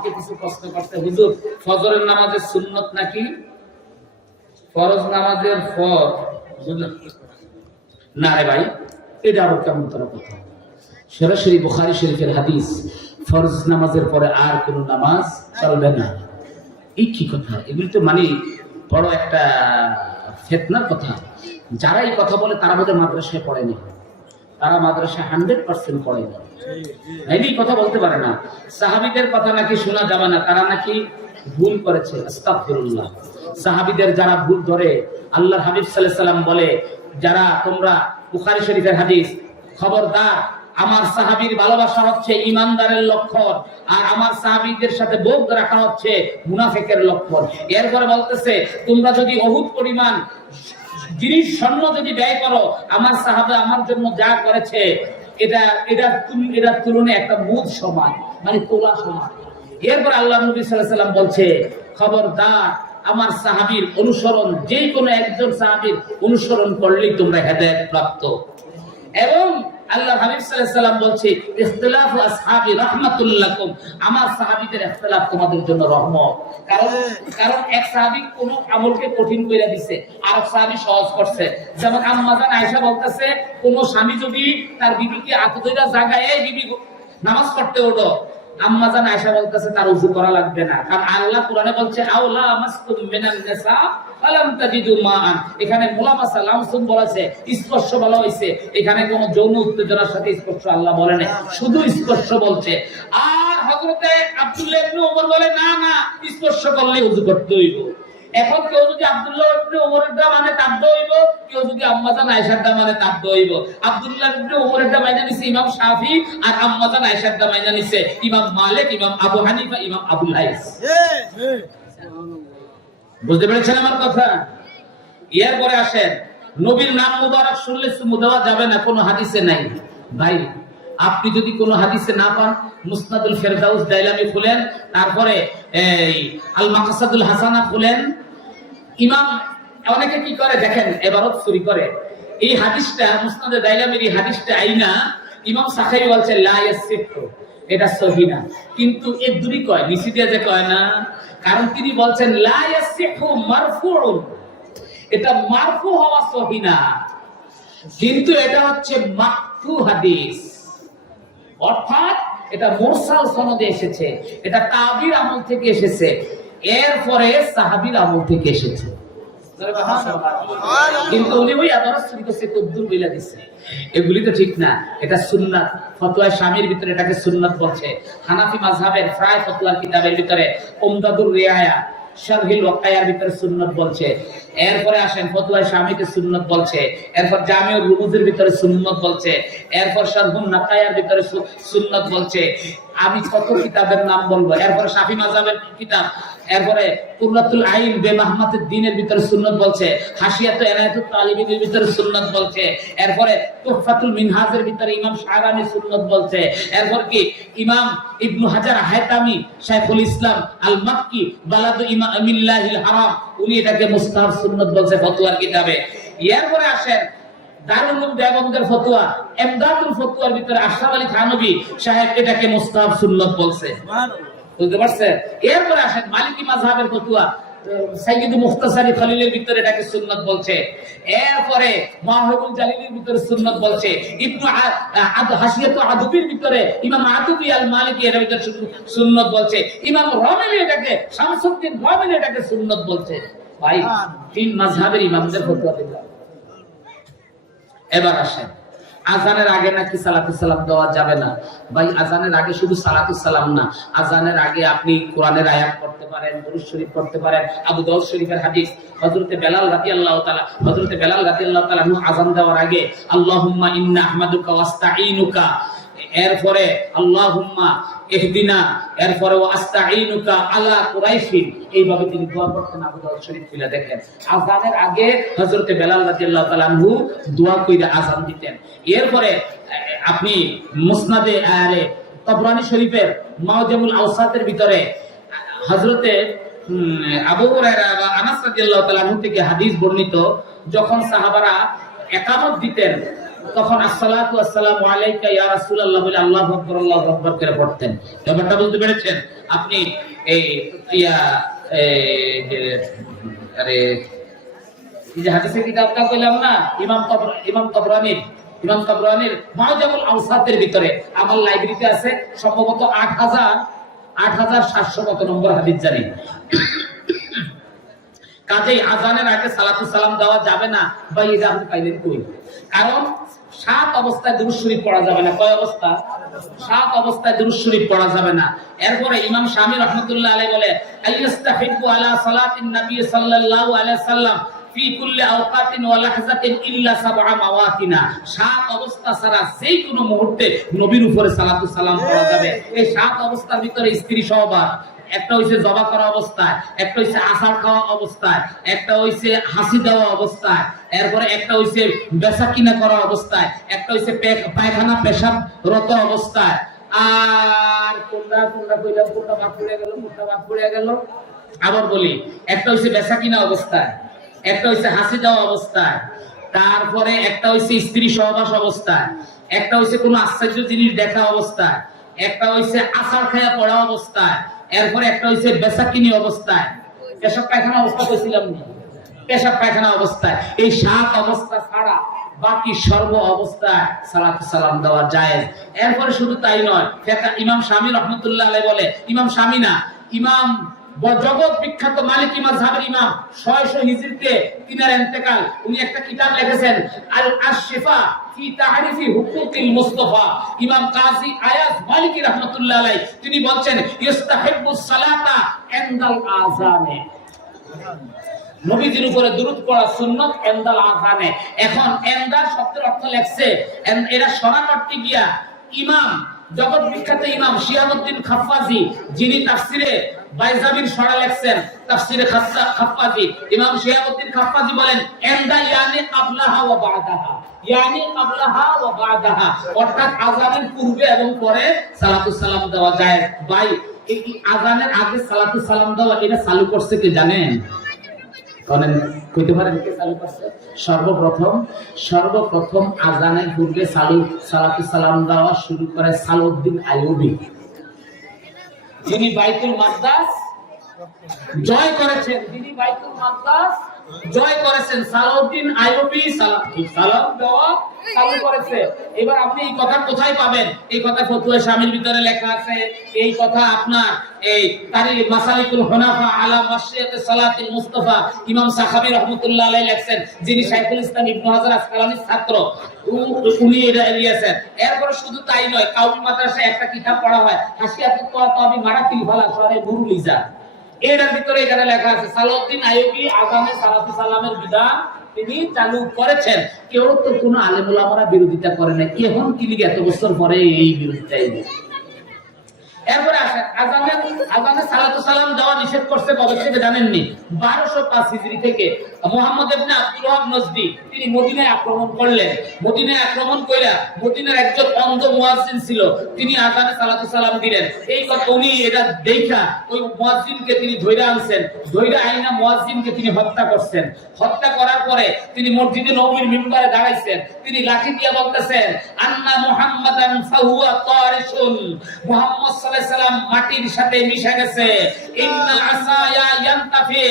আমাকে কিছু প্রশ্ন করতে, হুজুর ফজরের নামাজের সুন্নত নাকি ফরজ নামাজের না রে ভাই, এটা আবার কেমন তোর কথা? সরাসরি বুখারী শরীফের হাদিস, ফরজ নামাজের পরে আর কোন নামাজ চলবে না। এই কি কথা? এগুলি তো মানে বড় একটা ফিতনার কথা। যারা এই কথা বলে তারা বোধহয় মাদ্রাসায় পড়েনি, তারা মাদ্রাসায় 100% পড়েনি, এই কথা বলতে পারে না। সাহাবীদের কথা নাকি শোনা যাবে না, তারা নাকি ভুল করেছে। আস্তাগফিরুল্লাহ। সাহাবীদের যারা ভুল ধরে, আল্লাহর হাবিব সাল্লাল্লাহু আলাইহি সাল্লাম বলে, যারা তোমরা বুখারী শরীফের হাদিস, খবরদার আমার সাহাবীর ভালোবাসা হচ্ছে ইমানদারের লক্ষণ, আর আমার সাহাবীদের সাথে বগদ রাখা হচ্ছে মুনাফিকের লক্ষণ। এরপরে বলতেছে, তোমরা যদি অহুদ পরিমাণ জিনিস স্বর্ণ যদি ব্যয় করো, আমার সাহাবা আমার জন্য যা করেছে এটা তুলনায় একটা মুদ সমান, মানে তোলা সমান। এরপর আল্লাহ নবী সাল্লাল্লাহু আলাইহি ওয়াসাল্লাম বলছে, খবরদার আমার সাহাবীর অনুসরণ, যে কোনো একজন সাহাবীর অনুসরণ করলেই তোমরা হেদায়েত প্রাপ্ত। এবং আল্লাহ হাবিব সাল্লাল্লাহু আলাইহি ওয়াসাল্লাম বলছে, ইখতিলাফু আসহাবি রাহমাতুল লাকুম, আমার সাহাবীদের ইখতিলাফ তোমাদের জন্য রহমত। কারণ এক সাহাবী কোন আমলকে কঠিন কইরা দিছে, আর এক সাহাবী সহজ করছে। যেমন আম্মা জান আয়েশা বলতেছে, কোন স্বামী যদি তার বিবিকে হাত ধরে জাগায়, এই বিবি নামাজ পড়তে ওঠো, আম্মা জান আয়েশা বলতেছে তার ওযু করা লাগবে না, কারণ আল্লাহ কোরআনে বলছে, আওলা মাসতুম মিনান নিসা ফালাম তাজিদু মাআন। এখানে মুলামাসা লামসুম বলেছে, স্পর্শ বলা হয়েছে, এখানে কোনো যৌন উত্তেজনার সাথে স্পর্শ আল্লাহ বলে না, শুধু স্পর্শ বলছে। আর হযরতে আব্দুল্লাহ ইবনে ওমর বলে, না না, স্পর্শ করলে ওযু করতে হইব। এখন কেউ যদি আব্দুল্লাহ ইবনে ওমরের দা মানে তার দইব, কেউ যদি আম্মা জান আয়েশার দা মানে তার দইব। আব্দুল্লাহ ইবনে ওমরের দা মাইনা নিছে ইমাম শাফি, আর আম্মা জান আয়েশার দা মাইনা নিছে ইমাম মালিক, ইমাম আবু হানিফা, ইমাম আবুল হাইস। বুঝতে পেরেছেন আমার কথা? এরপরে আসেন, নবীর নাম মুবারক শুনলে চুমু দেওয়া যাবে না, কোনো হাদিসে নাই। ভাই আপনি যদি কোনো হাদিসে না পান, মুসনাদুল ফেরদাউস দাইলামি খুলেন, তারপরে এই আল মাকসাদুল হাসানা খুলেন। ইমাম অনেকে কি করে দেখেন, এবারত চুরি করে। এই হাদিসটা মুসনাদে দাইলামির এই হাদিসটা আইনা ইমাম সাখাই বলছে লা ইয়াসিহু, এটা সহিহ না, কিন্তু এর দুরি কয়, নিচে দিয়ে যে কয় না, কারণ তিনি বলছেন লা ইয়াসিহু মারফুউন, এটা মারফু হওয়া সহিহ না, কিন্তু এটা হচ্ছে মাকফু হাদিস, অর্থাৎ এটা মুরসাল সনদে এসেছে, এটা তাবির আমল থেকে এসেছে, এরপরে সাহাবীর আমল থেকে এসেছে। কিন্তু উনি ওই আদর্শ করছে, তবদুল বইলা দিচ্ছে, এগুলি তো ঠিক না, এটা সুন্নাত। ফতোয়া শামির ভিতরে এটাকে সুন্নাত বলছে। হানাফি মাযহাবের প্রায় ফতোয়ার কিতাবের ভিতরে উমদাতুর রিয়ায়া, শারহিল ওয়াকায়ার ভিতরে সুন্নাত বলছে। এরপরে আসেন ফতোয়া শামিতে সুন্নাত বলছে, এরপর জামিউর রুমুজের ভিতরে সুন্নাত বলছে, এরপর শারহুন নাকায়ার ভিতরে সুন্নাত বলছে। আমি কত কিতাবের নাম বলবো, এরপর শাফি মাযহাবের কিতাব, এরপরে কুররাতুল আইন বে মাহমাতুদ দ্বীনের ভিতরে সুন্নাত বলছে, হাসিয়াতুল ইনায়াতুত তালিবিনের ভিতরে সুন্নাত বলছে, এরপরে তুহফাতুল মিনহাজের ভিতরে ইমাম শাহরানি সুন্নাত বলছে, এরপর কি ইমাম ইবনে হাজার হায়তামি শাইখুল ইসলাম আল মাক্কি বালাদু ইমামিল্লাহিল হারাম, উনি এটাকে মুস্তাহাব সুন্নাত বলছে ফতোয়ার কিতাবে। এরপরে আসেন দারুল উলুম দেওবন্দের ফতোয়া, ইমদাদুল ফতোয়ার ভিতরে আশরাফ আলী থানভী সাহেব এটাকে মুস্তাহাব সুন্নাত বলছে। বুঝতে পারছেন? এরপরে আসেন মালিকি মাযহাবের ফতোয়া, সাইয়্যিদ মুখতাসারি খলিলের ভিতরে এটাকে সুন্নাত বলছে। এরপরে মাওয়াহিবুল জালিলের ভিতরে সুন্নাত বলছে। ইবনু হাসিয়াতু আদবির ভিতরে ইমাম আদবি আল মালিকি এর ভিতরে সুন্নাত বলছে। ইমাম রামিলি এটাকে, শামসুদ্দিন রামিলি এটাকে সুন্নাত বলছে। ভাই তিন মাযহাবের ইমামদের ফতোয়া দিলাম। এবার আসেন, আজানের আগে নাকি সালাতুস সালাম দেওয়া যাবে না। ভাই আজানের আগে শুধু সালাতুস সালাম না, আজানের আগে আপনি কোরআনের আয়াত পড়তে পারেন, দুরূদ শরীফ পড়তে পারেন। আবু দাউদ শরীফের হাদিস, হযরতে বেলাল রাদিয়াল্লাহু তাআলা আযান দেওয়ার আগে আল্লাহুম্মা ইন্না আহমাদুকা ওয়াস্তাঈনুকা, এরপরে আল্লাহুম্মা ইহদিনা, এরপরে ওয়াস্তাঈনুকা আলা কুরাইশিন, এইভাবে তিনি দোয়া করতেন। আবু দাউদ শরীফ খুলে দেখেন, আযানের আগে হযরতে বেলাল রাদিয়াল্লাহু তাআলা আনহু দোয়া কইরা আযান দিতেন। এরপরে আপনি মুসনাদে তাবরানী শরীফের মুআজামুল আওসাতের ভিতরে হযরতে আবু হুরায়রা বা আনাস রাদিয়াল্লাহু তাআলা আনহু থেকে হাদিস বর্ণিত, যখন সাহাবারা ইকামত দিতেন তখন আসসালাতু ওয়াসসালামু আলাইকা ইয়া রাসূলুল্লাহ বলে আল্লাহু আকবার করে পড়তেন। ব্যাপারটা বুঝতে পেরেছেন? আপনি এই আরে এই যে হাদিসের কিতাবটা কইলাম না, ইমাম তাবরানীর মুআজামুল আওসাতের ভিতরে আমার লাইব্রেরিতে আছে সম্ভবত 8700 কত নম্বর হাদিস জানি। কাজেই আজানের আগে সালাতু সালাম দেওয়া যাবে না বা এটা আপনি পাইলেন কই? কারণ 7 অবস্থায় দুরূদ শরীফ পড়া যাবে না। কয় অবস্থা? 7 অবস্থায় দুরূদ শরীফ পড়া যাবে না। এরপরে ইমাম শামী রাহমাতুল্লাহ আলাইহি বলে আইয়াস্তাহিব্বু আলা সালাতিন নবী সাল্লাল্লাহু আলাইহি সাল্লাম ফি কুল্লি আওকাতিন ওয়া লাহজাতিন ইল্লা সাবআ মাওয়াতিনা। 7 অবস্থা ছাড়া যে কোনো মুহূর্তে নবীর উপরে সালাতু সালাম পড়া যাবে। এই 7 অবস্থার ভিতরে স্ত্রী সহবাস, একটা হইছে জবা করা অবস্থায়, একটা হইছে আসার খাওয়া অবস্থায়, একটা হইছে হাসি দেওয়া অবস্থায়, এরপরে একটা হইছে বেচা কিনা করা অবস্থায়, একটা হইছে পায়খানা পেশাব রত অবস্থায়, আর কোনটা কইলাম, কোনটা বাদ পড়ে গেল। আবার বলি, একটা হইছে বেচা কিনা অবস্থায়, একটা হইছে হাসি দেওয়া অবস্থায়, তারপরে একটা হইছে স্ত্রী সহবাস অবস্থায়, একটা হইছে কোনো আশ্চর্য জিনিস দেখা অবস্থায়, একটা হইছে আসার খায়া পড়া অবস্থায়, এরপরে একটা হইছে বেসাকিনি অবস্থায়, পেশাব পায়খানা অবস্থা কইছিলাম না, পেশাব পায়খানা অবস্থায়। এই 7 অবস্থা ছাড়া বাকি সর্ব অবস্থায় সালাতু সালাম দেওয়া জায়েজ। এরপরে শুধু তাই নয়, ইমাম শামী রাহমাতুল্লাহ আলাইহি বলে, ইমাম শামী না, ইমাম জগৎ বিখ্যাত মালিকি মাযহাবের ইমাম 600 হিজরিতে তিনার ইন্তেকাল। উনি একটা কিতাব লিখেছেন আল আশফা ফি তাহরিফি হুকুকিল মুস্তাফা। ইমাম কাজী আয়াজ মালিকি রাহমাতুল্লাহ আলাইহি তিনি বলছেন ইস্তাহিব্বুস সালাতা ইনদাল আযানে, নবীজির উপরে দুরূদ পড়া সুন্নাত ইনদাল আযানে। এখন ইনদার শব্দের অর্থ লেখছে, এরা শরণ করতে গিয়া ইমাম জগৎ বিখ্যাত ইমাম শিহাবুদ্দিন খাফফাজি, যিনি তাফসিরে বাইজাবির সরা লেখছেন, তাফসিরে খাফফাজি, ইমাম শিহাবুদ্দিন খাফফাজি বলেন ইনদা ইয়ানি ক্বাবলাহা ওয়া বা'দাহা, ইয়ানি ক্বাবলাহা ওয়া বা'দাহা, অর্থাৎ আযানের পূর্বে এবং পরে সালাতু সালাম দেওয়া যায়। ভাই, এই আযানের আগে সালাতু সালাম দেওয়া এটা চালু করছে কে জানেন? কইতে পারেন কে চালু করছে? সর্বপ্রথম আযানের পূর্বে সালাতু সালাম দেওয়া শুরু করে সালাউদ্দিন আইয়ুবী, যিনি বাইতুল মাকদাস জয় করেছেন, সালাউদ্দিন আইয়ুবী সালাম দেওয়া চালু করেছে। এবার আপনি এই কথা কোথায় পাবেন? এই কথা ফতোয়া শামিল ভিতরে লেখা আছে। এই কথা আপনার এই তারিখ মাসালিকুল হুনাফা আলা মাশরিয়াত সালাতিল মুস্তাফা ইমাম সাখাবী রাহমাতুল্লাহ আলাইহি লেখছেন, যিনি শাইখুল ইসলাম ইবনে হাজার আসকালানির ছাত্র, উনি এটা লিখেছেন। এরপর শুধু তাই নয়, কাউমি মাদ্রাসায় একটা কিতাব পড়া হয় হাসিয়াতুত তাওয়াবি মারাতিল ফালা শরে নুরুলিজা, এটার ভিতরে এখানে লেখা আছে সালাউদ্দিন আইয়ুবী আযানে সালাতু সালামের বিধান তিনি চালু করেছেন। কেউ তো কোনো আলেম ওলামারা বিরোধিতা করে না, এখন তিনি এত বছর পরে এই বিরোধিতাই। এরপরে আসেন আযানে সালাতু সালাম দেওয়া নিষেধ করছে কবে থেকে জানেননি? 1205 হিজরি থেকে মুহাম্মদ ইবনে আব্দুল ওয়াহাব নজদি তিনি মদিনায় আক্রমণ করলেন। মদিনায় আক্রমণ কইরা মদিনার একজন অন্ধ মুয়াজ্জিন ছিল, তিনি আযানে সালাতু সালাম দিলেন। এই কথা উনি এটা দেখা ওই মুয়াজ্জিনকে তিনি ধইরা আনছেন, ধইরা আইনা মুয়াজ্জিনকে তিনি হত্যা করছেন। হত্যা করার পরে তিনি মসজিদে নববীর মিম্বারে দাঁড়াইছেন, তিনি লাঠি দিয়ে বলতেছেন আন্না মুহাম্মাদান ফাহুয়া তারিশুন, মুহাম্মদ সাল্লাল্লাহু আলাইহি সাল্লাম মাটির সাথে মিশে গেছে। ইন্না আসায়া ইয়ানতাফি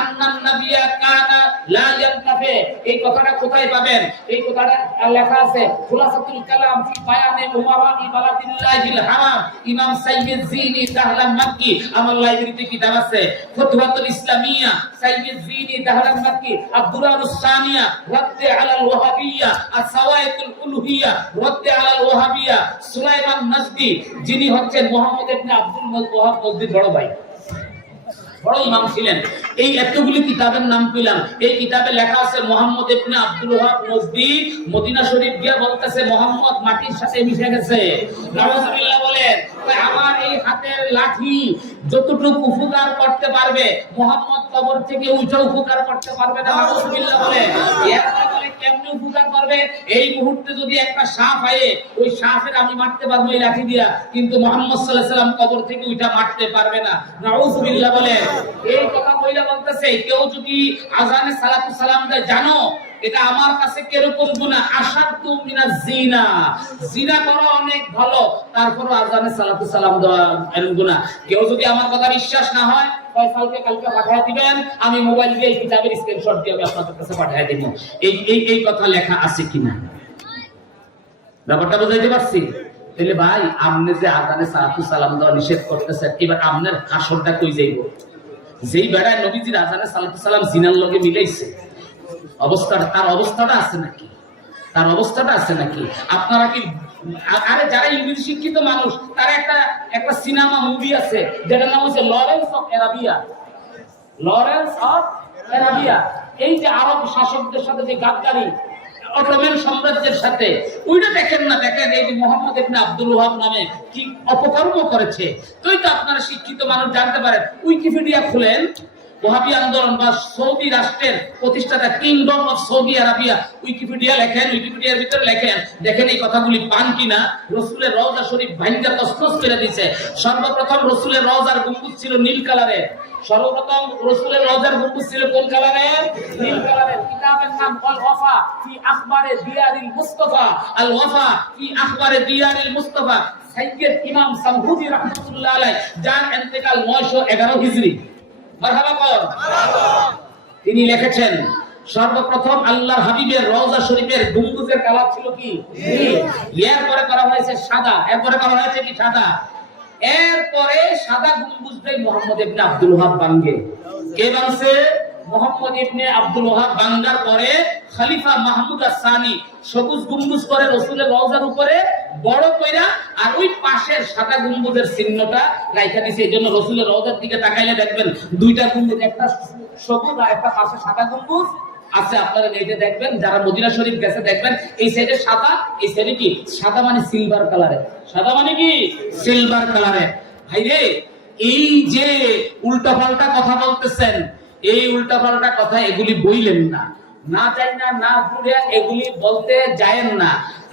আন্নান নাবিয়্যা কানা লা ইয়ানতাফি। এই কথাটা কোথায় পাবেন? এই কথাটা লেখা আছে খুলাসাতুল কালাম ফি বায়ানে উমারা'i বালাদিল্লাহিল হারাম, ইমাম সাইয়্যিদ জিনি দাহলান মাক্কি। আমার লাইব্রেরিতে কিতাব আছে ফুতওয়াতুল ইসলামিয়া সাইয়্যিদ জিনি দাহলান মাক্কি, আদ-দুরারুস সানিয়া রাদ্দে আলাল ওয়াহাবিয়্যা, আস-সাওয়াইকুল উলুহিয়্যা রাদ্দে আলাল ওয়াহাবিয়্যা। সুলাইমান নজদি, যিনি হচ্ছেন মুহাম্মদ ইবনে আব্দুল ওয়াহাব নজদির বড় ভাই, বড় ইমাম ছিলেন। এই এতগুলি কিতাবের নাম পেলাম। এই কিতাবে লেখা আছে মুহাম্মদ ইবনে আব্দুল ওয়াহাব নজদি মদিনা শরীফ গিয়া বলতেছে মুহাম্মদ মাটির সাথে মিশে গেছে। নাউজুবিল্লাহ বলেন, আমার এই হাতের লাঠি যতটুকু উপকার করতে পারবে মুহাম্মদ কবর থেকে উঠে উপকার করতে পারবে না। নাউজুবিল্লাহ বলেন, বলে কেমনে উপকার করবে? এই মুহূর্তে যদি একটা সাপ আয়ে ওই সাপের আমি মারতে পারবো এই লাঠি দিয়া, কিন্তু মুহাম্মদ সাল্লাল্লাহু আলাইহি সাল্লাম কবর থেকে উঠা মারতে পারবে না। নাউজুবিল্লাহ বলেন, এই কথা কইলা বলতেছে কেউ যদি আযানে সালাতু সালাম দেয়, জানো এটা আমার কাছে কিরকম গুনাহ, আশাদ্দু মিনাজ জিনা, জিনা করা অনেক ভালো, তারপরও আজানে সালাতু সালাম দেওয়া এরকম গুনাহ। কেউ যদি আমার কথা বিশ্বাস না হয়, ফয়সালকে কালকে পাঠিয়ে দিবেন, আমি মোবাইল দিয়ে এই কিতাবের স্ক্রিনশট দিয়ে আমি আপনাদের কাছে পাঠিয়ে দেব, এই কথা লেখা আছে কিনা। ব্যাপারটা বুঝাইতে পারছি? তাহলে ভাই, আপনি যে আজানে সালাতু সালাম দেওয়া নিষেধ করতেছেন, এবার আপনার হাসরটা কই যাইব? যেই বেড়ায় নবীজির আজানে সালাতু সালাম জিনার লগে মিলাইছে, তার অবস্থাটা আছে নাকি? তার অবস্থাটা আছে নাকি? আপনারা কি, আরে যারা ইংরেজি শিক্ষিত মানুষ, তার একটা সিনেমা মুভি আছে যেটার নাম হচ্ছে Lawrence of Arabia. Lawrence of Arabia, এই যে আরব শাসকদের সাথে যে গাদ্দারি, অটোমান সাম্রাজ্যের সাথে, ওইটা দেখেন না? দেখেন এই যে মোহাম্মদ ইবনে আব্দুল ওয়াহাব নামে কি অপকর্ম করেছে। তো আপনারা শিক্ষিত মানুষ জানতে পারেন, উইকিপিডিয়া খুলেন, ওয়াহাবি আন্দোলন বা সৌদি রাষ্ট্রের প্রতিষ্ঠাতা kingdom of Saudi Arabia, Wikipedia লেখেন, উইকিপিডিয়ার ভিতরে লেখেন, দেখেন এই কথাগুলি পান কিনা। রসুলের রওজা শরীফ ভাঙ্গা তছনছ করে দিয়েছে। সর্বপ্রথম রসুলের রওজার গম্বুজ ছিল নীল কালারের। সর্বপ্রথম রসুলের রওজার গম্বুজ ছিল কোন কালারের? নীল কালারের। কিতাবের নাম আল ওয়াফা ফি আখবারে দিয়ারিল মুস্তাফা, আল ওয়াফা ফি আখবারে দিয়ারিল মুস্তাফা, সাইয়্যিদ ইমাম সামহুদি রাহমাতুল্লাহ আলাইহি, যার ইন্তেকাল 911 হিজরি। মারহাবা কর। তিনি লিখেছেন, সর্বপ্রথম আল্লাহর হাবিবের রওজা শরীফের গম্বুজের কালার ছিল কি? নীল। এরপরে করা হয়েছে সাদা। এরপরে করা হয়েছে কি? সাদা। এরপরে সাদা গম্বুজটাই মুহাম্মদ ইবনে আব্দুল ওয়াহাব ভাঙ্গে। কে ভাঙছে? মুহাম্মদ ইবনে আব্দুল ওয়াহাব ভাঙ্গার পরে খলিফা মাহমুদ আস-সানি সবুজ গম্বুজ করে রসুলের রওজার উপরে বড় কইরা, আর ওই পাশের সাদা গম্বুজের চিহ্নটা রাইখা দিয়েছে। এইজন্য রসুলের রওজার দিকে তাকাইলে দেখবেন দুইটা গম্বুজ, একটা সবুজ আর একটা পাশে সাদা গম্বুজ আছে। আপনারা এইটা দেখবেন, যারা মদিনা শরীফ গেছে দেখবেন, এই সাইডে সাদা, এই সাইডে কি? সাদা মানে সিলভার কালারে। সাদা মানে কি? সিলভার কালারে। ভাইরে, এই যে উল্টাপাল্টা কথা বলতেছেন, এই উল্টাপাল্টা কথা এগুলি বইলেন না, না চাই না, না ঘুরে এগুলি বলতে যায়েন না।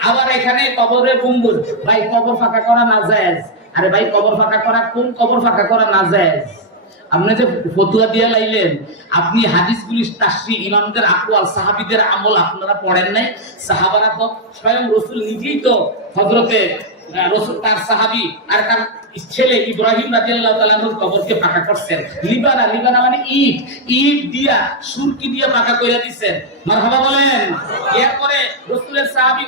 আবার এখানে কবরে গম্বুজ, ভাই কবর ফাঁকা করা না জায়েজ। আরে ভাই, কবর ফাঁকা করা, কোন কবর ফাঁকা করা না জায়েজ? আপনি যে ফতুয়া দিয়ে লাইলেন, আপনি হাদিসগুলি তাফসীর ইমামদের আকওয়াল, সাহাবীদের আমল আপনারা পড়েন নাই? সাহাবারা তো স্বয়ং রাসূল নিজেই তো হযরতে রাসূল, তার সাহাবী আর তার ছেলে ইব্রাহিম রাদিয়াল্লাহু তাআলা আনহুর কবরকে পাকা করছেন। লিবানা, লিবানা মানে ইট, ইট দিয়া সুরকি দিয়া পাকা কইরা দিবেন। মারহাবা বলেন। এরপরে রাসূলের সাহাবী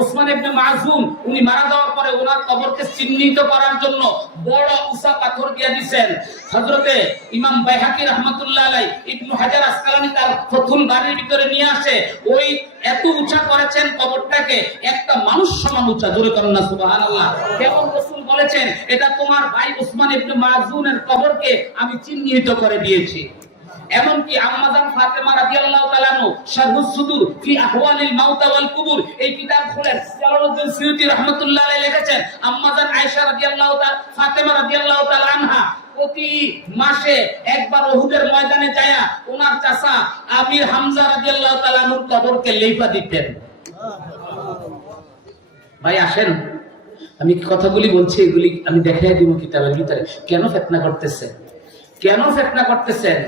ওসমান ইবনে মাযুন, উনি মারা যাওয়ার পরে ওনার কবরকে চিহ্নিত করার জন্য বড় উঁচা পাথর দিয়া দিবেন। হযরতে ইমাম বাইহাকী রাহমাতুল্লাহ আলাইহি, ইবনে হাজার আসকালানী তার ফাতুল বারীর ভিতরে নিয়ে আসে, ওই এত উঁচা করেছেন কবরটাকে, একটা মানুষ সমান উঁচা। জোরে করেন না সুবহানাল্লাহ। কেমন রাসূল বলেছেন, এটা তোমার ভাই ওসমান ইবনে মাযুনের কবরকে আমি চিহ্নিত করে দিয়েছি। এমনকি আম্মাজান ফাতেমা রাদিয়াল্লাহু তাআলা আনহা শারহুস সুদুর ফি আহওয়ালিল মাউতা ওয়াল কুবুর, এই কিতাব খুলেন, জালালউদ্দিন সিয়ুতী রাহমাতুল্লাহ আলাইহি লিখেছেন, আম্মাজান আয়েশা রাদিয়াল্লাহু তাআলা, ফাতেমা রাদিয়াল্লাহু তাআলা আনহা প্রতি মাসে একবার উহুদের ময়দানে যায়া ওনার চাচা আমির হামজা রাদিয়াল্লাহু তাআলা আনহুর কবরকে লেপা দিতেন। ভাই আসেন, আমি কথাগুলি বলছি, এগুলি আমি দেখাই দিব কিতাবের ভিতরে। কেন ফিতনা করতেছেন? কেন ফিতনা করতেছেন?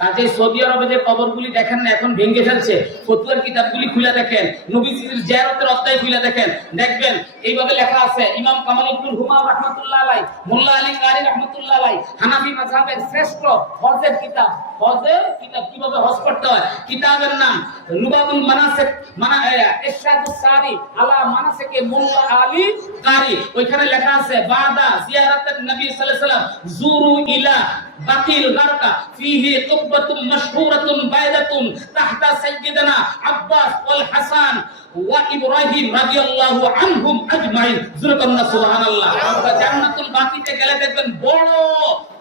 কাজে সৌদি আরবে যে কবরগুলি দেখেন না, এখন ভেঙে ফেলছে, ফতুয়ার কিতাবগুলি খুলে দেখেন, নবীজির জিয়ারতের অধ্যায় খুলে দেখেন, দেখবেন এইভাবে লেখা আছে। ইমাম কামাল ইবনুল হুমাম রাহমাতুল্লাহ আলাইহি, মোল্লা আলী কারি রাহমাতুল্লাহ আলাইহি, হানাফি মাযহাবের শ্রেষ্ঠ হজের কিতাব, হজের কিতাব, কিভাবে হজ করতে হয়, কিতাবের নাম লুবাবুল মানাসিক, ইরশাদুস সারি আলা মানাসিকে মোল্লা আলী কারি। ওইখানে লেখা আছে, বাদা জিয়ারাতের নবী সাল্লাল্লাহু আলাইহি ওয়াসাল্লাম জুরু ইলা বাকিল গারকা ফিহি কুব্বাতুন মাশহুরাতুন বাইদাতুন তাহতা সাইয়্যিদানা আব্বাস ওয়াল হাসান ওয়া ইব্রাহিম রাদিয়াল্লাহু আনহুম আজমাইন। জুরকান্না সুবহানাল্লাহ। জান্নাতুল বাকিতে গেলে দেখবেন বড়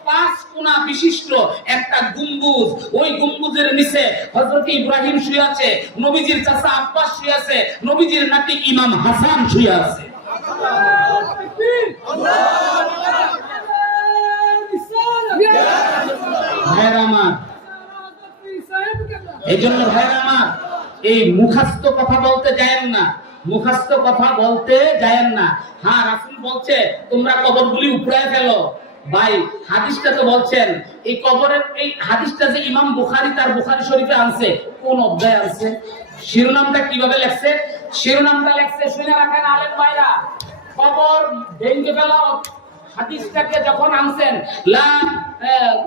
5 কোণা বিশিষ্ট একটা গম্বুজ, ওই গম্বুজের নিচে হযরত ইব্রাহিম শুয়ে আছে, নবীজির চাচা আব্বাস শুয়ে আছে, নবীজির নাতি ইমাম হাসান শুয়ে আছে। ভাইরা আমার, এই জন্য ভাইরা আমার, এই মুখস্থ কথা বলতে যায়েন না, মুখস্থ কথা বলতে যায়েন না। হ্যাঁ, রাসূল বলছে তোমরা কবরগুলি উপড়ায় ফেলো, ভাই হাদিসটা তো বলছেন এই কবরের এই হাদিসটা যে ইমাম বুখারী তার বুখারী শরীফে আনছে, কোন অধ্যায়ে আনছে, শিরোনামটা কিভাবে লেখছে? শিরোনামটা লেখছে, শুনে রাখেন আলেম ভাইরা, কবর ভেঙে ফেলা হাদিসটাকে যখন আনছেন, লা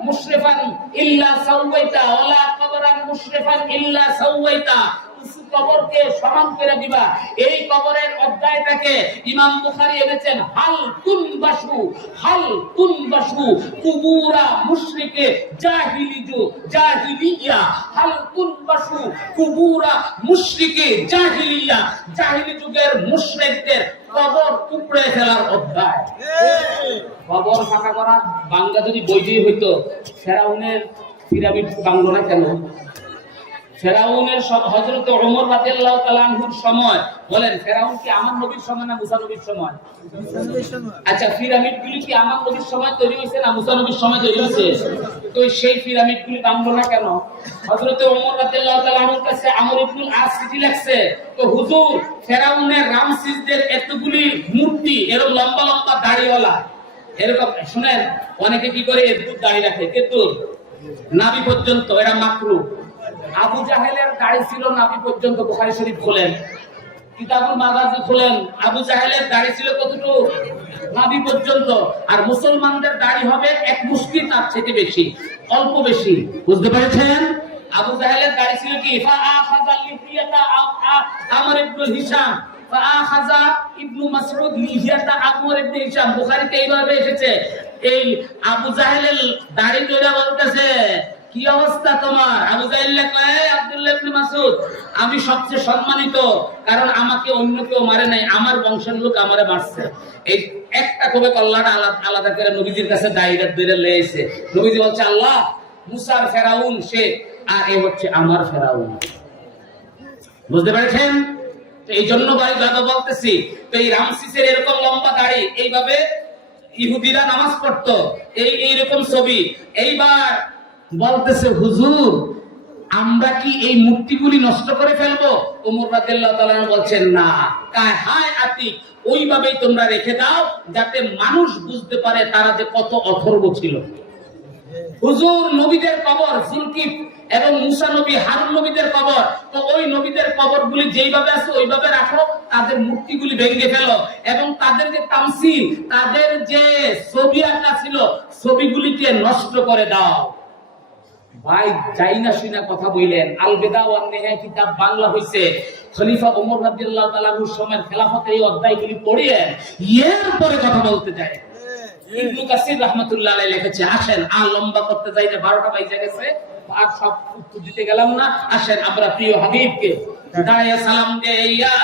মুশরিফান ইল্লা সাওয়াইতা ওয়ালা কবরান মুশরিফান ইল্লা সাওয়াইতা, কবরকে সমান করে দিবা, এই কবরের অধ্যায়টাকে ইমাম বুখারী এনেছেন হাল তুনবাসু কুবুরা মুশরিকে জাহিলিয়া, হাল তুনবাসু কুবুরা মুশরিকে জাহিলিয়া, জাহিলি যুগের মুশরিকদের কবর টুকরে ফেলার অধ্যায়। কবর ফাঁকা করা বাংলা যদি বইটি হইতো, ফেরাউনের পিরামিড বাংলো না কেন? ফেরাউনের সব হযরত ওমর রাদিয়াল্লাহু তাআলা আনহুর সময়, বলেন ফেরাউন কি আমার নবীর সময় না মুসা নবীর সময়? আচ্ছা, পিরামিডগুলি কি আমার নবীর সময় তৈরি হয়েছে না মুসা নবীর সময় তৈরি হয়েছে? তো সেই পিরামিডগুলি বাংলো না কেন? হযরত ওমর রাদিয়াল্লাহু তাআলা আনহুর কাছে আমর ইবনুল আস চিঠি লিখছে, তো হুজুর ফেরাউনের রামসিসদের এতগুলি মূর্তি, এরকম লম্বা লম্বা দাড়িওয়ালা, এরকম শুনেন অনেকে কি করে এতটুকু দাড়ি রাখে, কিন্তু নাভি পর্যন্ত, এরা মাকরুহ। আবু জাহেলের দাড়ি ছিল নাভি পর্যন্ত, বুখারী শরীফ খোলেন, কিতাবুল মাগাজি খোলেন, আবু জাহেলের দাড়ি ছিল কতটুকু? নাভি পর্যন্ত। আর মুসলমানদের দাড়ি হবে এক মুষ্টি, তার থেকে বেশি, অল্প বেশি, বুঝতে পেরেছেন? আবু জাহেলের দাড়ি ছিল কি? ফাআখাযা লিহিয়াতা আমর ইবনে হিশাম, ফাআখাযা ইবনু মাসউদ লিহিয়াতা আমর ইবনে হিশাম। বুখারীতে এইভাবে এসেছে, এই আবু জাহেলের দাড়ি ধরে বলতেছে, কি অবস্থা তোমার? আবু জাহেল লেখা, আব্দুল্লাহ ইবনে মাসউদ, আমি সবচেয়ে সম্মানিত, কারণ আমাকে অন্য কেউ মারে নাই, আমার বংশের লোক আমারে মারছে। এই একটা কবে কল্লাটা আলাদা করে নবীজির কাছে দায়িত্ব ধরে লেয়েছে। নবীজি বলছে, আল্লাহ মুসার ফেরাউন সে, আর এ হচ্ছে আমার ফেরাউন। বুঝতে পেরেছেন? এই জন্য ভাই দাদা বলতেছি, তো এই রামসিসের এরকম লম্বা দাড়ি, এইভাবে ইহুদিরা নামাজ পড়তো, এইরকম ছবি। এইবার বলতেছে, হুজুর আমরা কি এই মূর্তিগুলি নষ্ট করে ফেলবো? ওমর রাদিয়াল্লাহু তাআলা বলছেন, না, কায় হায় আতিক, ওইভাবেই তোমরা রেখে দাও, যাতে মানুষ বুঝতে পারে তারা যে কত অথর্ব ছিল। হুজুর নবীদের কবর, জুলকিফ এবং মুসা নবী, হারুন নবীদের কবর, তো ওই নবীদের কবরগুলি যেইভাবে আছে ওইভাবে রাখো, তাদের মূর্তিগুলি ভেঙে ফেলো, এবং তাদের যে তামসিল, তাদের যে ছবি আঁকা ছিল, ছবিগুলিকে নষ্ট করে দাও। ভাই যাই না শুনা কথা বললেন, আল বিদা ওয়ান নিহায়া কিতাব বাংলা হইছে খলিফা ওমর রাদিয়াল্লাহু তাআলা এর সময় খেলাফতে, এই অধ্যায়গুলি পড়িয়ে এরপরে কথা বলতে যায়। ইবনে কাসির রাহমাতুল্লাহ আলাইহি লিখেছে, আসেন আর লম্বা করতে যাই না, 12টা বাজে গেছে, আর সব উত্তর দিতে গেলাম না। আসেন আমরা প্রিয় হাবিবকে দাঁড়িয়ে সালাম দেই, ইয়া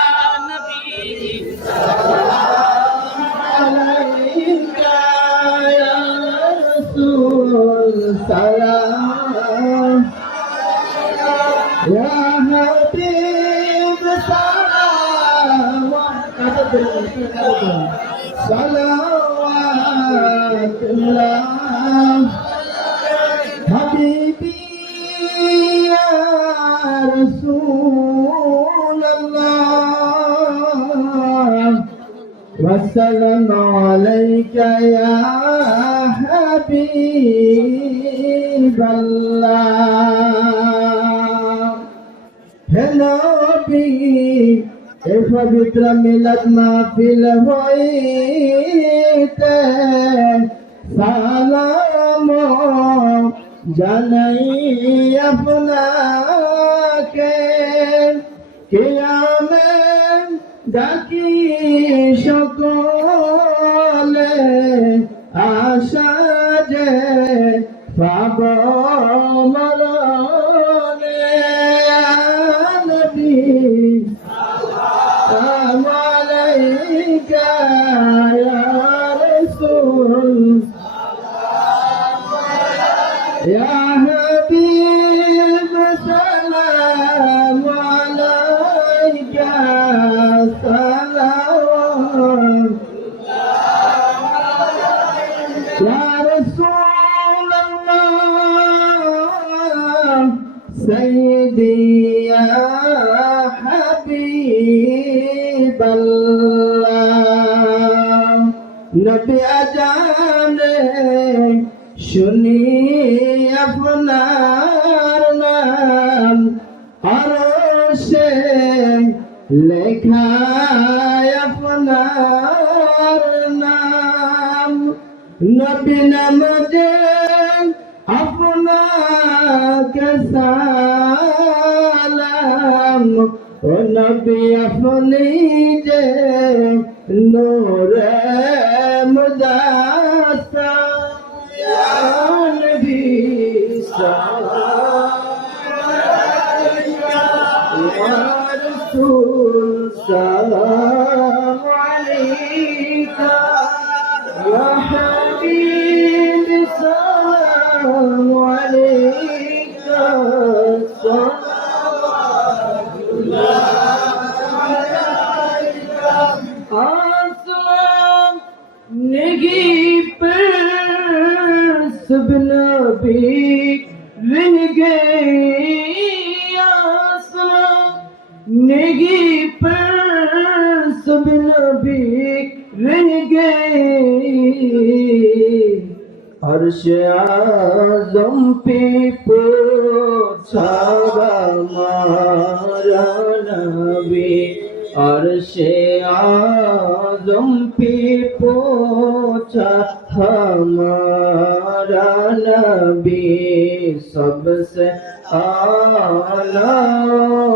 নবী আলাইকা ইয়া রাসূল সালাম, ইয়া হাবিব সালাম, সালাওয়াতুল্লাহ হাবিবি ইয়া রাসূলুল্লাহ, ওয়াসসালামু আলাইকা ইয়া হাবিবাল্লাহ। হে নবী, এই পবিত্র মিলাদ মাহফিল হইতে সালাম জানাই আপনাকে, কিয়ামে ডাকি সকলে, আশা যে পাব মরণে। নবী আলাইকা ইয়া রাসূল, ইয়া হাবিব সালাম আলাইকা, সালাম ইয়া রাসূলুল্লাহ, সাইয়্যিদি ইয়া হাবিবাল্লাহ। নবী আজানে শুনি আপনার নাম আরশে লেখা আপনার নাম নবী নামে আপনাকে সালাম ও নবী আপনি যে নূরে মুজাসসাম ইয়া নবী السلام عليك يا حبيب السلام عليك صلوات الله عليك आसमान निगी पर सब नबी रह गए आसमान निगी पर सब नबी रह गए अर्श आज़म पे पहुंचा हमारा नबी अर्श आज़म पे पहुंचा हमारा नबी सबसे आला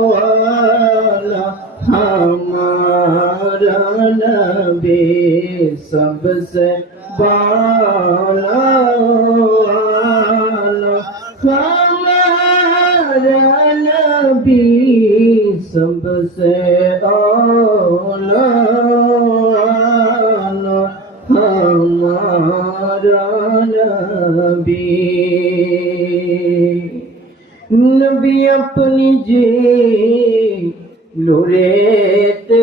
वाला हमारा नबी सबसे बाला वाला हमारा नबी सबसे आला वाला हमारा नबी नबी अपनी जे नूरेते